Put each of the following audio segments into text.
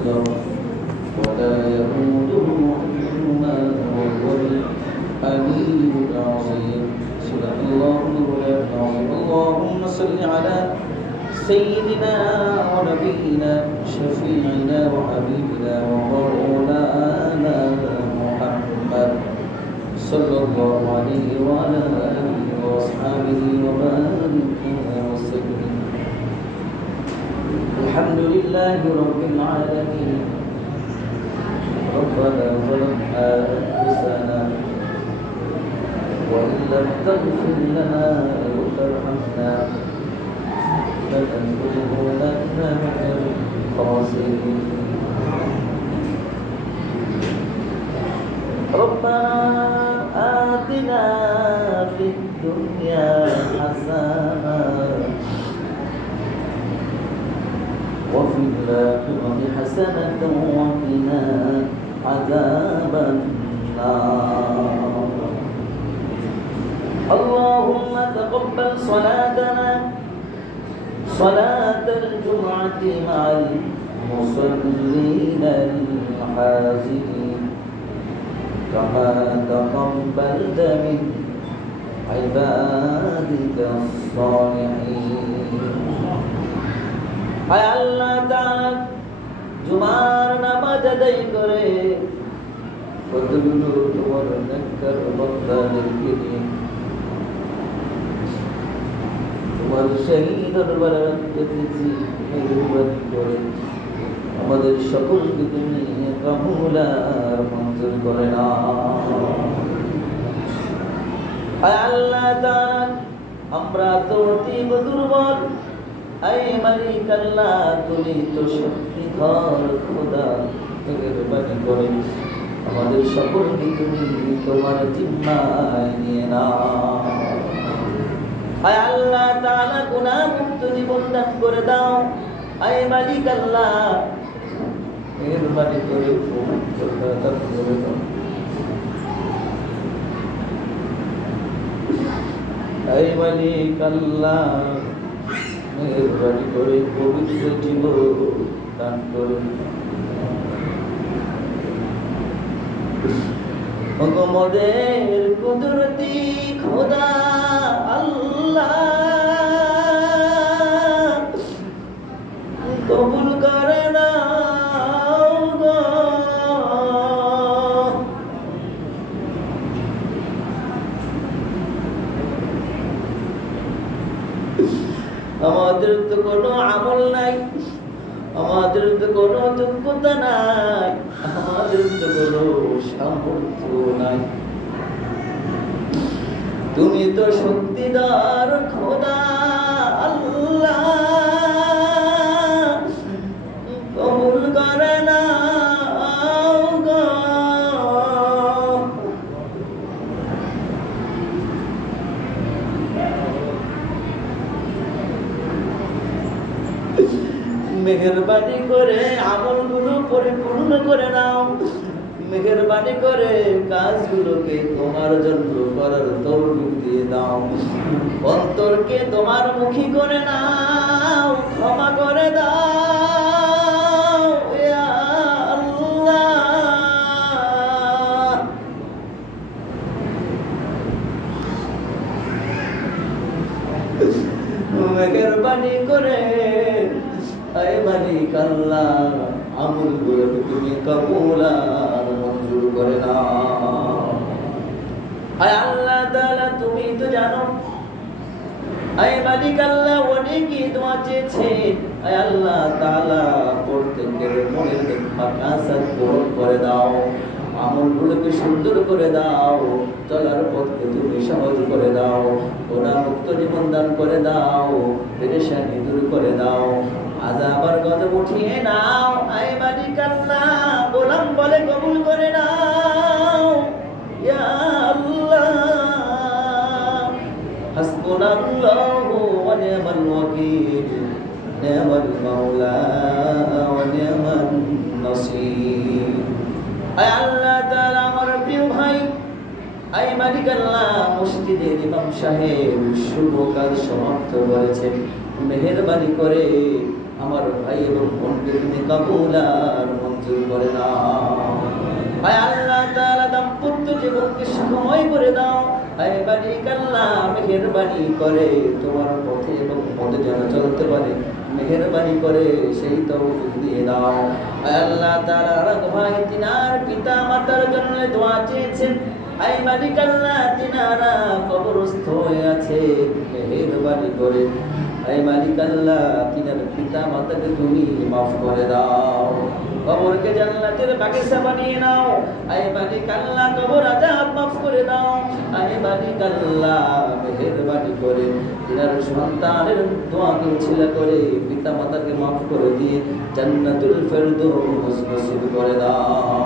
وسلم ولا يموته إلا هو الحليم العظيم صدق الله العظيم اللهم صل على سيدنا ونبينا شفيعنا وحبيبنا ومولانا محمد صلى الله عليه وعلى آله وأصحابه وبارك وسلم الحمد لله رب العالمين ربنا ظلمنا أنفسنا وإن لم تغفر لنا وترحمنا لنكونن من الخاسرين ربنا آتنا في الدنيا حسنة وفي الآخرة حسنة وقنا عذاب النار اللهم تقبل صلاتنا صلاة الجمعة مع المصلين الحاضرين كما تقبلت من عبادك الصالحين হায় আল্লাহ তাআলা জুমার নামাজ আদায় করে কতগুলো তোমার নেককার বান্দাদেরকে নিয়ে তোমার সেই দরবারে পেতেছি মেহরবানি করে আমাদের সকলকে তুমি কবুল আর মঞ্জুর করে নাও হায় আল্লাহ তাআলা আমরা তো অতি দুর্বল আই মালিক আল্লাহ তুমি তো শক্তিধর খোদা মেহরবানি করে আমাদের সকলকে তুমি তোমার জিম্মায় নিয়ে নাও হায় আল্লাহ তাআলা গুনাহ মুক্ত জীবন দান করে দাও আই মালিক আল্লাহ মেহরবানি করে পবিত্রতা দান করে দাও আই মালিক আল্লাহ মেহরবানি করে পবিত্র জীবন দান করে মোদের কুদরতি খোদা আল্লাহ কবুল করে নাও গো আমাদের তো কোনো আমল নাই আমাদের তো কোনো যোগ্যতা নাই আমাদের তো কোনো সামর্থ্য নাই তুমি তো শক্তিদার খোদা আল্লাহ কবুল করে নাও গো মেহেরবানি করে আমলগুলো পরিপূর্ণ করে নাও মেহেরবানি করে কাজগুলোকে তোমার জন্য করার তৌফিক দিয়ে দাও অন্তরকে তোমার মুখী করে নাও ক্ষমা করে দাও ইয়া আল্লাহ মেহেরবানি করে আয় মালিক আল্লাহ আমলগুলোকে তুমি কবুল আর মঞ্জুর করে নাও আয় আল্লাহ তাআলা তুমি তো জানো আয় মালিক আল্লাহ অনেকেই দোয়া চেয়েছে আয় আল্লাহ তাআলা প্রত্যেকের মনের মাকাসাত পূরণ করে দাও আমলগুলোকে সুন্দর করে দাও চলার পথকে তুমি সহজ করে দাও গুনাহ মুক্ত জীবন দান করে দাও পেরেশানি দূর করে দাও আযাবার গজব উঠিয়ে নাও আয় মালিক আল্লাহ গোলাম বলে কবুল করে নাও ইয়া আল্লাহ হাসবুনাল্লাহু ওয়া নি'মাল ওয়াকিল নি'মাল মাওলা ওয়া নি'মান নাসীর আয় আল্লাহ তাআলা আমার প্রিয় ভাই আয় মালিক আল্লাহ মসজিদের ইমাম সাহেব শুভ কাজ সমাপ্ত করেছেন মেহেরবানি করে আমার ভাই এবং বোনকে তুমি কবুল আর মঞ্জুর করে নাও। আয় আল্লাহ তাআলা দাম্পত্য জীবনকে সুখময় করে দাও। আয় মালিক আল্লাহ মেহেরবানি করে তোমার পথে এবং পথে যেন চলতে পারে মেহেরবানি করে সেই তৌফিক দিয়ে দাও। আয় আল্লাহ তাআলা রাগ ভাই তিনার পিতা মাতার জন্য দোয়া চেয়েছেন। আয় মালিক আল্লাহ তিনারা কবরস্থ হয়ে আছে মেহেরবানি করে আয় মালিক আল্লাহ তিনার পিতা মাতাকে তুমি মাফ করে দাও। কবরকে জান্নাতের বাগিচা বানিয়ে নাও। আয় মালিক আল্লাহ কবর আযাব মাফ করে দাও। আয় মালিক আল্লাহ মেহেরবানি করে তিনার সন্তানের দোয়াকে উছিলা করে পিতা মাতাকে মাফ করে দিয়ে জান্নাতুল ফেরদৌস নসিব করে দাও।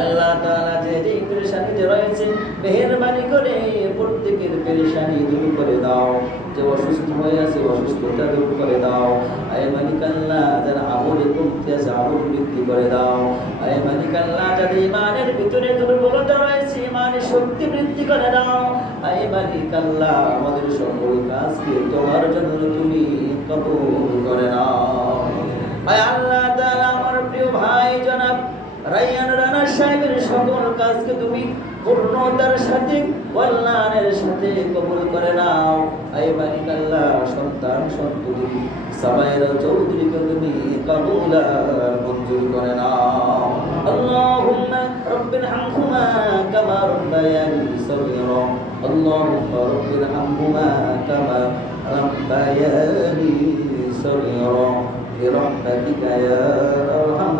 আল্লাহ তাআলা যে পেরেশানিতে রয়েছে মেহেরবানি করে প্রত্যেকের পেরেশানি দূর করে দাও। যে অসুস্থ হয়ে আছে অসুস্থতা দূর করে দাও। আয় মালিক আল্লাহ যারা আমলে কমতে আছে আমল বৃদ্ধি করে দাও। আয় মালিক আল্লাহ যাদের ইমানের ভিতরে দুর্বলতা রয়েছে ইমানের শক্তি বৃদ্ধি করে দাও। আয় মালিক আল্লাহ আমাদের সকল কাজকে তোমার জন্য তুমি কবুল করে নাও। আয় আল্লাহ তাআলা আমার প্রিয় ভাই জনাব রায়হান রানা সাহেবের সকল কাজকে তুমি পূর্ণতার সাথে কল্যাণের সাথে কবুল করে নাও। আয় মালিক আল্লাহ সন্তান সন্ততি সাবায়ের চৌধুরীকে তুমি কবুল আর মঞ্জুর করে নাও। আল্লাহুম্মা রাব্বির হামহুমা কামা রাব্বায়ানি সগীরা। আল্লাহুম্মা রাব্বির হামহুমা কামা রাব্বায়ানি সগীরা برحمتك يا أرحم